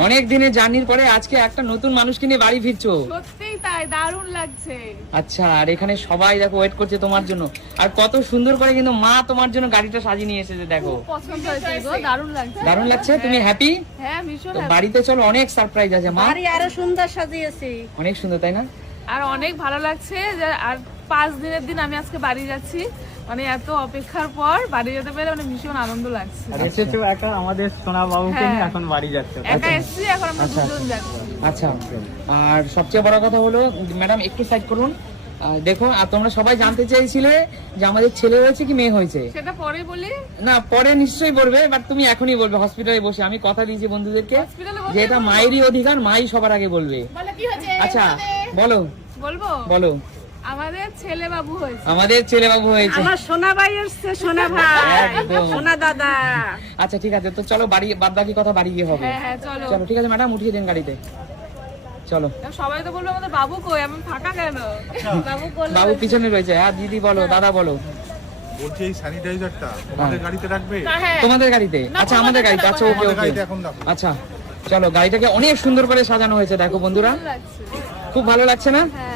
অনেক দিনের জার্নির পরে আজকে একটা নতুন মানুষকে নিয়ে বাড়ি ফিরছো। সত্যিই তাই দারুণ লাগছে। আচ্ছা আর এখানে সবাই দেখো ওয়েট করছে তোমার জন্য। আর কত সুন্দর করে কিন্তু মা তোমার জন্য গাড়িটা সাজিয়ে নিয়ে এসেছে দেখো। পছন্দ হয়েছে গো দারুণ লাগছে। দারুণ লাগছে? তুমি হ্যাপি হ্যাঁ ভীষণ তো বাড়িতে চলো অনেক সারপ্রাইজ আছে মা। বাড়ি আরও সুন্দর সাজিয়েছি। অনেক সুন্দর তাই না? আর অনেক ভালো লাগছে যে আর পাঁচ দিনের দিন আমি আজকে বাড়ি যাচ্ছি। মানে এত অপেক্ষার পর বাড়ি যেতে পেরে মানে ভীষণ আনন্দ লাগছে। এসেছ একা আমাদের সোনা বাবুকে নিয়ে হ্যাঁ। এখন বাড়ি যাচ্ছে। একা এসেছি এখন আমরা আচ্ছা। দুজন যাচ্ছি। আচ্ছা আর সবচেয়ে বড় কথা হলো ম্যাডাম একটু সাইড করুন। দেখো আর তোমরা সবাই জানতে চাইছিলে যে আমাদের ছেলে হয়েছে কি মেয়ে হয়েছে? সেটা পরে বলি। না পরে নিশ্চয়ই বলবে বাট তুমি এখনই বলবে হসপিটালে বসে। আমি কথা দিয়েছি বন্ধুদেরকে যে এটা মায়েরই অধিকার মাই সবার আগে বলবে। আচ্ছা বলো। বলব? বলো। আমাদের ছেলে বাবু হয়েছে। আমাদের ছেলে বাবু হয়েছে। আমার সোনা ভাই এসছে সোনা ভাই। সোনা দাদা। আচ্ছা ঠিক আছে তো চলো বাড়ি বাদ বাকি কথা বাড়ি গিয়ে হবে। হ্যাঁ হ্যাঁ চলো। চলো ঠিক আছে ম্যাডাম উঠিয়ে দিন গাড়িতে। চলো। সবাই তো বলল আমাদের বাবু কই? এমন ফাঁকা কেন? বাবু বাবু পিছনে রয়েছে। হ্যাঁ দিদি বলো দাদা বলো। বলছি এই স্যানিটাইজারটা তোমাদের গাড়িতে রাখবে? হ্যাঁ। তোমাদের গাড়িতে? আচ্ছা আমাদের গাড়িতে আচ্ছা ওকে ওকে। গাড়িতে এখন রাখো। আচ্ছা চলো গাড়িটাকে অনেক সুন্দর করে সাজানো হয়েছে দেখো বন্ধুরা। খুব ভালো লাগছে না? হ্যাঁ।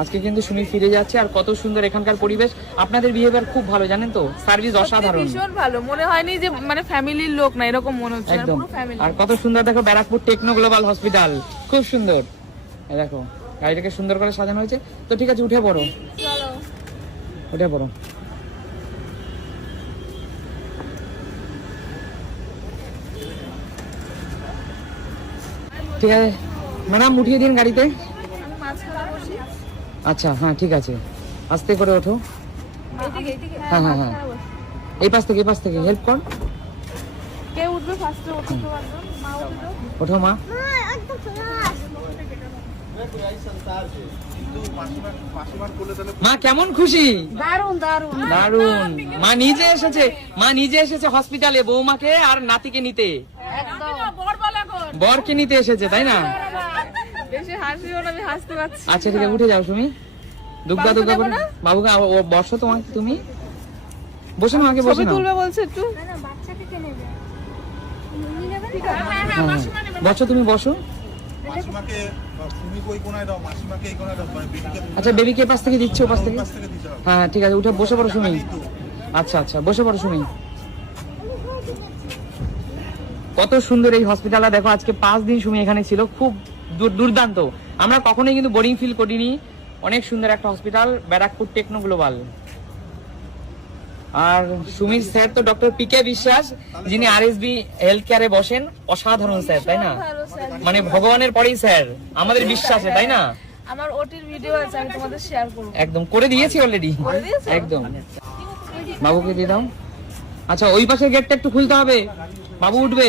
আজকে কিন্তু সুনীল ফিরে যাচ্ছে আর কত সুন্দর এখানকার পরিবেশ। আপনাদের বিহেভিয়ার খুব ভালো জানেন তো? সার্ভিস অসাধারণ। ভীষণ ভালো। মনে হয়নি যে মানে ফ্যামিলির লোক না এরকম মনে হচ্ছে একদম। পুরো ফ্যামিলি আর কত সুন্দর দেখো ব্যারাকপুর টেকনো গ্লোবাল হসপিটাল খুব সুন্দর। এই দেখো গাড়িটাকে সুন্দর করে সাজানো হয়েছে। তো ঠিক আছে উঠে পড়ো। চলো। উঠে পড়ো। ঠিক আছে। ম্যাডাম উঠিয়ে দিন গাড়িতে। আচ্ছা হ্যাঁ ঠিক আছে। আস্তে করে ওঠো। এইদিকে এইদিকে হ্যাঁ হ্যাঁ হ্যাঁ। এই পাশ থেকে এই পাশ থেকে হেল্প কর। কে উঠবে ফার্স্টে মা ওঠো মা। মা কেমন খুশি? দারুণ দারুণ দারুণ মা নিজে এসেছে মা নিজে এসেছে হসপিটালে বৌমাকে আর নাতিকে নিতে। বর বলা বরকে নিতে এসেছে তাই না? বেশি হাসিও না আমি হাসতে পারছি আচ্ছা ঠিক আছে উঠে যাও তুমি দুগ্গা দুগ্গা করে বাবুকে ও বসো তোমাকে তুমি। বসে না আগে বসে না। তুলবে বলছে একটু। হ্যাঁ, হ্যাঁ। বসো তুমি বসো। মাসিমাকে তুমি কই কোনায় দাও মাসিমাকে এই কোনায় দাও মানে আচ্ছা বেবিকে পাশ থেকে দিচ্ছে ও পাশ থেকে? হ্যাঁ ঠিক আছে উঠে বসে পড়ো সুমি। আচ্ছা আচ্ছা বসে পড়ো সুমি। কত সুন্দর এই হসপিটালটা দেখো আজকে পাঁচ দিন সুমি এখানে ছিল। খুব দুর্দান্ত। আমরা কখনোই কিন্তু বোরিং ফিল করিনি। অনেক সুন্দর একটা হসপিটাল ব্যারাকপুর টেকনো গ্লোবাল আর সুমির স্যার তো ডক্টর পি কে বিশ্বাস যিনি আর এস বি হেলথ কেয়ারে বসেন অসাধারণ স্যার তাই না? মানে ভগবানের পরেই স্যার আমাদের বিশ্বাসে তাই না? আমার ওটির ভিডিও আছে আমি তোমাদের শেয়ার করব। একদম করে দিয়েছি অলরেডি একদম। বাবুকে দিয়ে দাও। আচ্ছা ওই পাশের গেটটা একটু খুলতে হবে। বাবু উঠবে।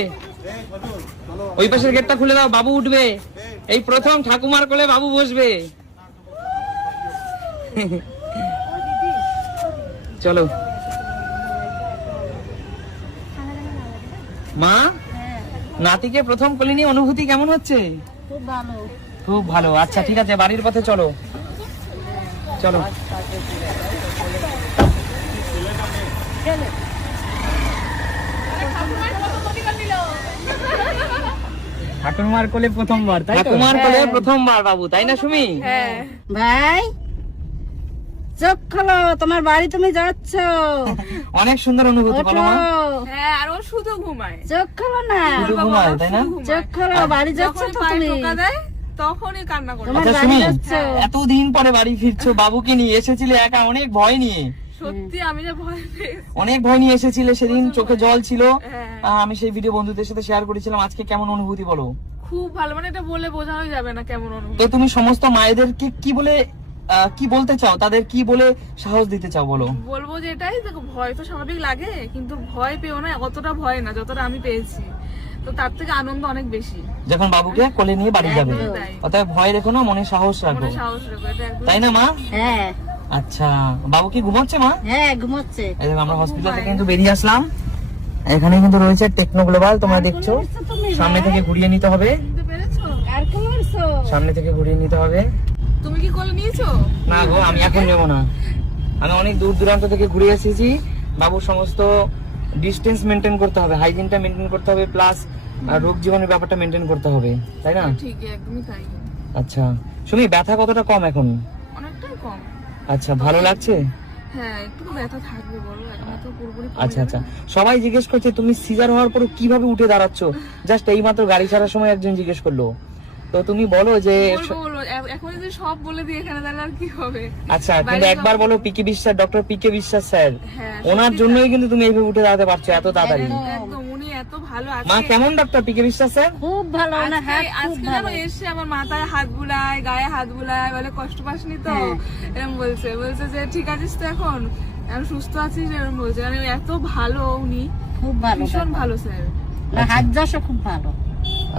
ওই পাশের গেটটা খুলে দাও বাবু উঠবে। এই প্রথম ঠাকুমার কোলে বাবু বসবে। চলো। মা নাতিকে প্রথম কোলে নিয়ে অনুভূতি কেমন হচ্ছে? খুব ভালো। খুব ভালো। আচ্ছা ঠিক আছে বাড়ির পথে চলো। চলো। ঠাকুরমার কোলে প্রথমবার তাই তো? ঠাকুমার কোলে প্রথমবার বাবু তাই না সুমি? হ্যাঁ। ভাই চোখ খোলো তোমার বাড়ি তুমি যাচ্ছ। অনেক সুন্দর অনুভূতি বলো মা। হ্যাঁ আর ও শুধু ঘুমায়। চোখ খোলো না। শুধু ঘুমায় তাই না? চোখ খোলো বাড়ি যাচ্ছ তো তুমি? তখনই কান্না করে। আচ্ছা সুমি যাচ্ছ। এতদিন পরে বাড়ি ফিরছো বাবুকে নিয়ে এসেছিলে একা অনেক ভয় নিয়ে। সত্যি আমি যে ভয় পেয়েছি। অনেক ভয় নিয়ে এসেছিলে সেদিন চোখে জল ছিল। হ্যাঁ। আমি সেই ভিডিও বন্ধুদের সাথে শেয়ার করেছিলাম। আজকে কেমন অনুভূতি বলো? খুব ভালো মানে এটা বলে বোঝানোই যাবে না কেমন অনুভূতি। তো তুমি সমস্ত মায়েদেরকে কি বলে কি বলতে চাও? তাদের কি বলে সাহস দিতে চাও বলো? বলব যে এটাই দেখো ভয় তো স্বাভাবিক লাগে কিন্তু ভয় পেও না অতটা ভয় না যতটা আমি পেয়েছি। তো তার থেকে আনন্দ অনেক বেশি। যখন বাবুকে কোলে নিয়ে বাড়ি যাবে। অতএব ভয় রেখো না মনে সাহস রাখো। সাহস রেখো তাই না মা? হ্যাঁ। আচ্ছা বাবু কি ঘুমাচ্ছে মা? হ্যাঁ ঘুমোচ্ছে। এই দেখো আমরা হসপিটাল থেকে কিন্তু বেরিয়ে আসলাম। এখানে কিন্তু রয়েছে টেকনো গ্লোবাল তোমরা দেখছ। সামনে থেকে ঘুরিয়ে নিতে হবে। সামনে থেকে ঘুরিয়ে নিতে হবে। তুমি কি কোলে নিয়েছো? না গো আমি এখন নেব না। আমি অনেক দূর দূরান্ত থেকে ঘুরে এসেছি। বাবুর সমস্ত ডিস্টেন্স মেনটেন করতে হবে। হাইজিনটা মেনটেন করতে হবে প্লাস আর রোগ জীবনের ব্যাপারটা মেনটেন করতে হবে। তাই না? ঠিকই একদমই তাই। আচ্ছা। সুমি ব্যথা কতটা কম এখন? অনেকটাই কম। আচ্ছা ভালো লাগছে? হ্যাঁ একটু ব্যথা থাকবে বলো এখন তো পুরোপুরি আচ্ছা আচ্ছা। সবাই জিজ্ঞেস করছে তুমি সিজার হওয়ার পর কীভাবে উঠে দাঁড়াচ্ছ? জাস্ট এই মাত্র গাড়ি ছাড়ার সময় একজন জিজ্ঞেস করল। তো তুমি বলো যে বলব বলব এ- এখন যদি সব বলে দিই এখানে তাহলে আর কি হবে? আচ্ছা কিন্তু একবার। বলো পিকে বিশ্বাস ডক্টর পিকে বিশ্বাস স্যার। হ্যাঁ ওনার জন্যই কিন্তু তুমি এইভাবে উঠে দাঁড়াতে পারছ এত তাড়াতাড়ি। একদম। এত ভালো মা কেমন ডক্টর পিকে বিশ্বাস স্যার খুব ভালো না হ্যাঁ আজকে যেন এসে আমার মাথায় হাত বুলায় গায়ে হাত বুলায় বলে কষ্ট পাসনি তো? হ্যাঁ। এরকম বলছে। বলছে যে ঠিক আছিস তো এখন? এখন সুস্থ আছিস? এরকম বলছে। মানে এত ভালো উনি। খুব ভালো ভীষণ ভালো স্যার। না হাত যশও খুব ভালো।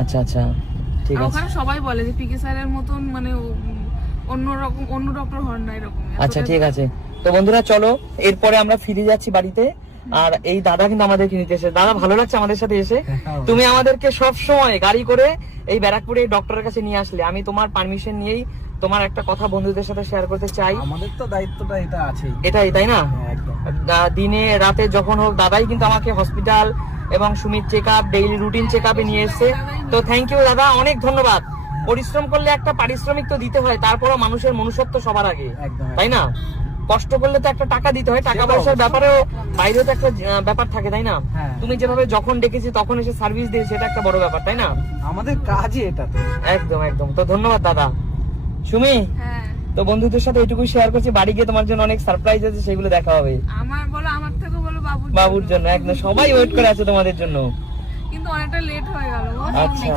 আচ্ছা আচ্ছা। ঠিক আছে। ওখানে সবাই বলে যে পিকে স্যারের মতন মানে অন্য রকম অন্য ডক্টর হন না এরকম। আচ্ছা ঠিক আছে। তো বন্ধুরা চলো এরপরে আমরা ফিরে যাচ্ছি বাড়িতে। আর এই দাদা কিন্তু আমাদেরকে নিতে এসে দাদা ভালো লাগছে আমাদের সাথে এসে? তুমি আমাদেরকে সব সময় গাড়ি করে এই ব্যারাকপুরে ডক্টরের কাছে নিয়ে আসলে। আমি তোমার পারমিশন নিয়েই তোমার একটা কথা বন্ধুদের সাথে শেয়ার করতে চাই। আমাদের তো দায়িত্বটা এটা আছেই। এটাই তাই না? হ্যাঁ, দিনে রাতে যখন হোক দাদাই কিন্তু আমাকে হসপিটাল এবং Sumit check up daily routine check আপে নিয়ে এসছে। তো থ্যাংক ইউ দাদা অনেক ধন্যবাদ। পরিশ্রম করলে একটা পারিশ্রমিক তো দিতে হয় তারপরও মানুষের মনুষ্যত্ব সবার আগে। তাই না? কষ্ট করলে তো একটা টাকা দিতে হয় টাকা পয়সার। ব্যাপারেও বাইরেও তো একটা ব্যাপার থাকে তাই না? হ্যাঁ। তুমি যেভাবে যখন ডেকেছি তখন এসে সার্ভিস দিয়ে সেটা একটা বড় ব্যাপার তাই না? আমাদের কাজই এটা তো। একদম একদম। তো ধন্যবাদ দাদা। সুমি হ্যাঁ। তো বন্ধুদের সাথে এটুকুই শেয়ার করছি। বাড়ি গিয়ে তোমার জন্য অনেক সারপ্রাইজ আছে সেগুলো দেখা হবে। আমার বলো আমার থেকে বলো বাবুর বাবুর জন্য একদম। সবাই ওয়েট করে আছে তোমাদের জন্য। কিন্তু অনেকটা লেট হয়ে গেল আচ্ছা।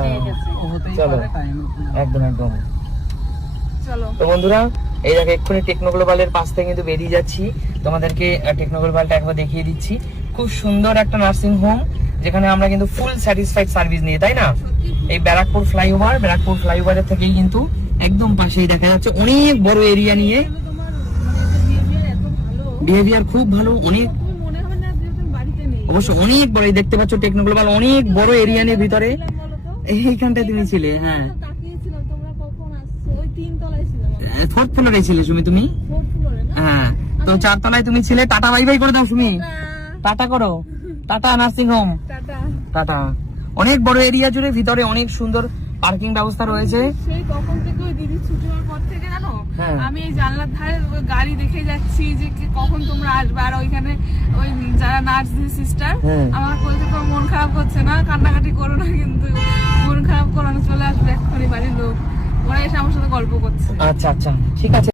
চলো। একদম একদম। চলো। তো বন্ধুরা এই দেখো এক্ষুনি টেকনোগ্লোবালের পাশ থেকে কিন্তু বেরিয়ে যাচ্ছি। তোমাদেরকে টেকনোগ্লোবালটা একবার দেখিয়ে দিচ্ছি। খুব সুন্দর একটা নার্সিং হোম যেখানে আমরা কিন্তু ফুল স্যাটিসফাইড সার্ভিস নিই তাই না? এই ব্যারাকপুর ফ্লাইওভার ব্যারাকপুর ফ্লাইওভারের থেকেই কিন্তু একদম পাশেই দেখা যাচ্ছে। অনেক বড় এরিয়া নিয়ে। বিহেভিয়ার খুব ভালো অনেক অবশ্য অনেক বড় দেখতে পাচ্ছ টেকনোগ্লোবাল অনেক বড় এরিয়া নিয়ে ভিতরে। এইখানটায় তুমি ছিলে হ্যাঁ। ফোর্থ ফ্লোরে ছিলে সুমি তুমি? হ্যাঁ। তো চারতলায় তুমি ছিলে টাটা বাই বাই করে দাও সুমি। টাটা। করো। Tata nursing home tata. অনেক বড় এরিয়া জুড়ে ভিতরে অনেক সুন্দর পার্কিং ব্যবস্থা রয়েছে। সেই কখন থেকে ওই দিদি ছুটি হওয়ার পর থেকে জানো? হ্যাঁ। আমি এই জানলার ধারে গাড়ি দেখে যাচ্ছি যে কখন তোমরা আসবে। আর ওইখানে ওই যারা নার্স সিস্টার হ্যাঁ। আমার বলছে তোমার মন খারাপ করছে না কান্নাকাটি করো না কিন্তু। মন খারাপ করো না চলে আসবে এক্ষুনি বাড়ির লোক। ওরা এসে আমার সাথে গল্প করছে। আচ্ছা আচ্ছা। ঠিক আছে।